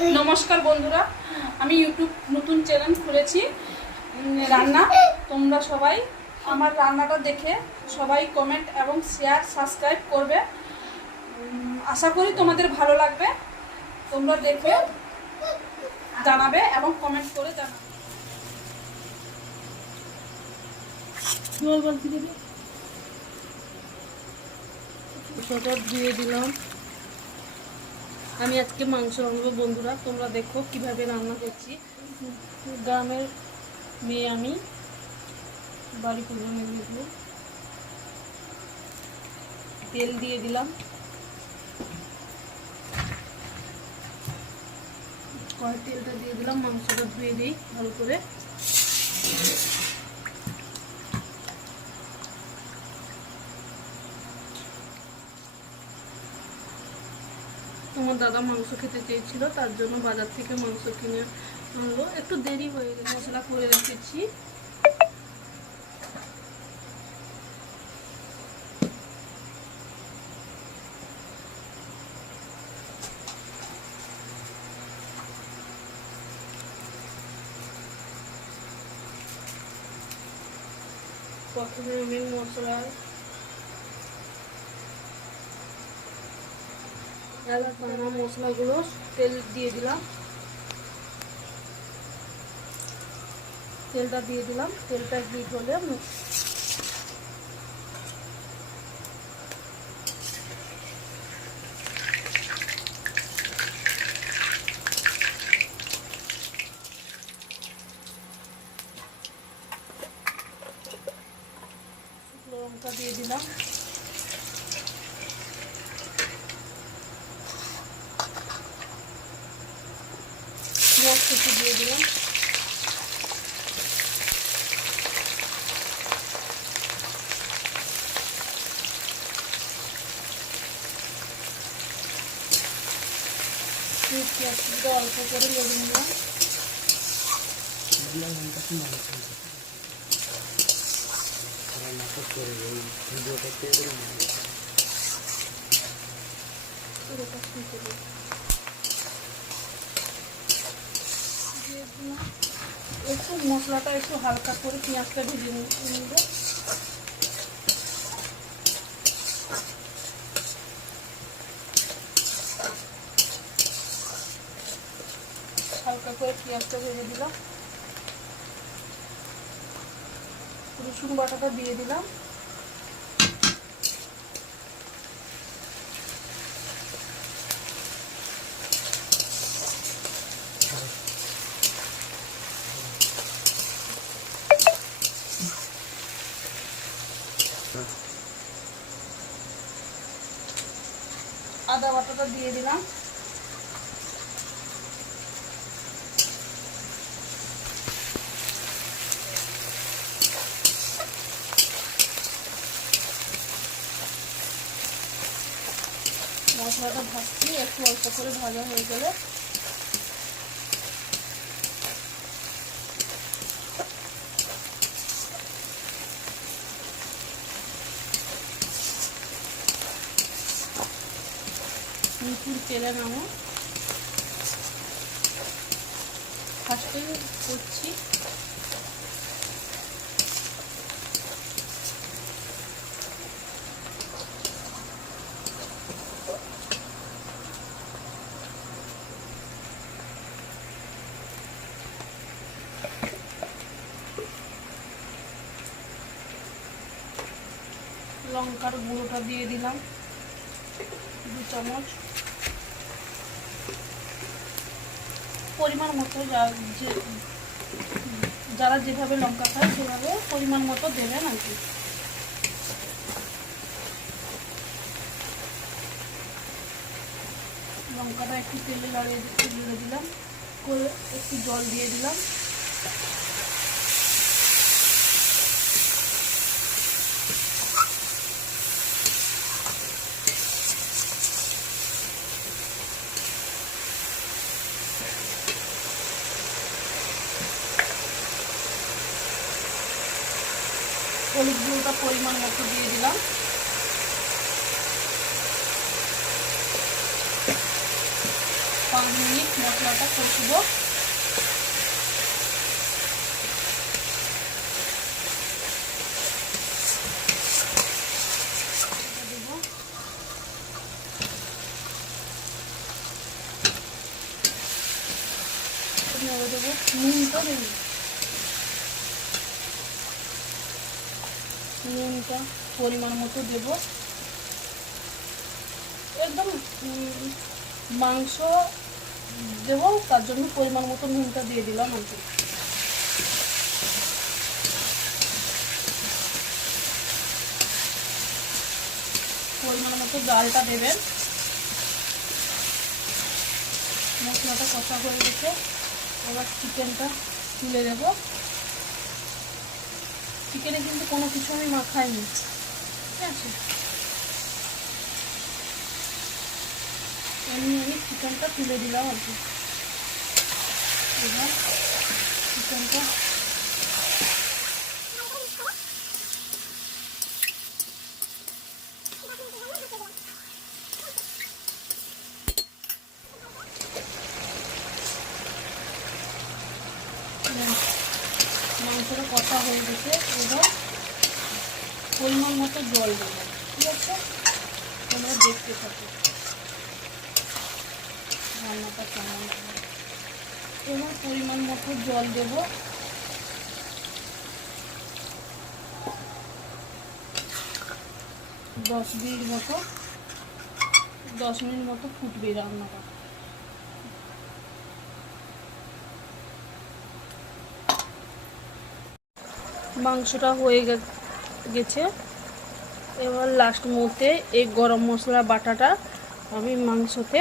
নমস্কার বন্ধুরা, আমি ইউটিউব নতুন চ্যানেল খুলেছি রান্না। তোমরা সবাই আমার রান্নাটা দেখে সবাই কমেন্ট এবং শেয়ার সাবস্ক্রাইব করবে। আশা করি তোমাদের ভালো লাগবে। তোমরা দেখবে, জানাবে এবং কমেন্ট করে জানাবে। দিয়ে দিলাম। আমি আজকে মাংস রান্নাবো বন্ধুরা, তোমরা দেখো কিভাবে রান্না করছি। গ্রামের মেয়ে আমি, বাড়ি পূর্ব মেদিনীপুর। তেল দিয়ে দিলাম, তেলটা দিয়ে দিলাম। মাংসটা ধুয়ে দিই ভালো করে। তোমার দাদা মাংস খেতে চেয়েছিল, তার জন্য বাজার থেকে মাংস কিনে আনলো। একটু দেরি হয়ে গেছে, মশলা করে রেখেছি। প্রথমে আমি মশলাগুলো তেল দিয়ে দিলাম। তেলটা দিয়ে দিলাম, তেলটা হিট হলে শুকনো লঙ্কা দিয়ে দিলাম। মশলা দিয়ে দিলাম। অল্প করে লেগে নিলাম। একটু মশলাটা একটু হালকা করে পেঁয়াজটা ভেজে নিব। হালকা করে পেঁয়াজটা ভেজে দিলাম। রসুন বাটাটা দিয়ে দিলাম। আদা বাটাটা দিয়ে দিলাম। মশলাটা ভাজছি, একটু অল্প করে ভাজা হয়ে গেলে মিঠুর তেলে নামো। ফার্স্টে করছি লঙ্কার গুঁড়োটা দিয়ে দিলাম 2 চামচ। পরিমাণ মতো যারা যেভাবে লঙ্কা খায় সেভাবে পরিমাণ মতো দেবেন আর কি। লঙ্কাটা একটু তেলে লড়ে দিলাম, করে একটু জল দিয়ে দিলাম। হলুদ গুঁড়োটা পরিমাণ মতো দিয়ে দিলাম। মিনিট মশলাটা কষবো। দেবো নুনটা পরিমাণ মতো দেব। একদম মাংস দেবো তার জন্য পরিমাণ মতো নুনটা দিয়ে দিলাম আর কি। পরিমাণ মতো ডালটা দেবেন। মশলাটা কষা হয়ে গেছে, এবার চিকেনটা তুলে দেবো। চিকেনে কিন্তু কোনো কিছু আমি মাখাইনি, ঠিক আছে। এমনি আমি চিকেনটা তুলে দিলাম আর কি। এবার চিকেনটা মাংসটা কষা হয়ে গেছে। এবার পরিমাণ মতো জল দেবো, ঠিক আছে। তোমরা দেখতে থাকো রান্নাটা কেমন। এবার পরিমাণ মতো জল দেব। দশ মিনিট মতো ফুটবে রান্নাটা। মাংসটা হয়ে গেছে। এবার লাস্ট মুহূর্তে এই গরম মশলা বাটাটা আমি মাংসতে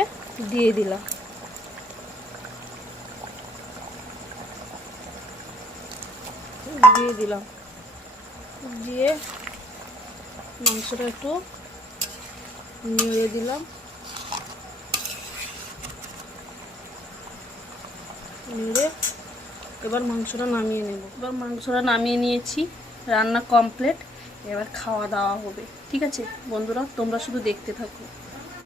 দিয়ে দিলাম। দিয়ে মাংসটা একটু নেড়ে দিলাম। নেড়ে এবার মাংসটা নামিয়ে নেব। এবার মাংসটা নামিয়ে নিয়েছি, রান্না কমপ্লিট। এবার খাওয়া দাওয়া হবে, ঠিক আছে বন্ধুরা, তোমরা শুধু দেখতে থাকো।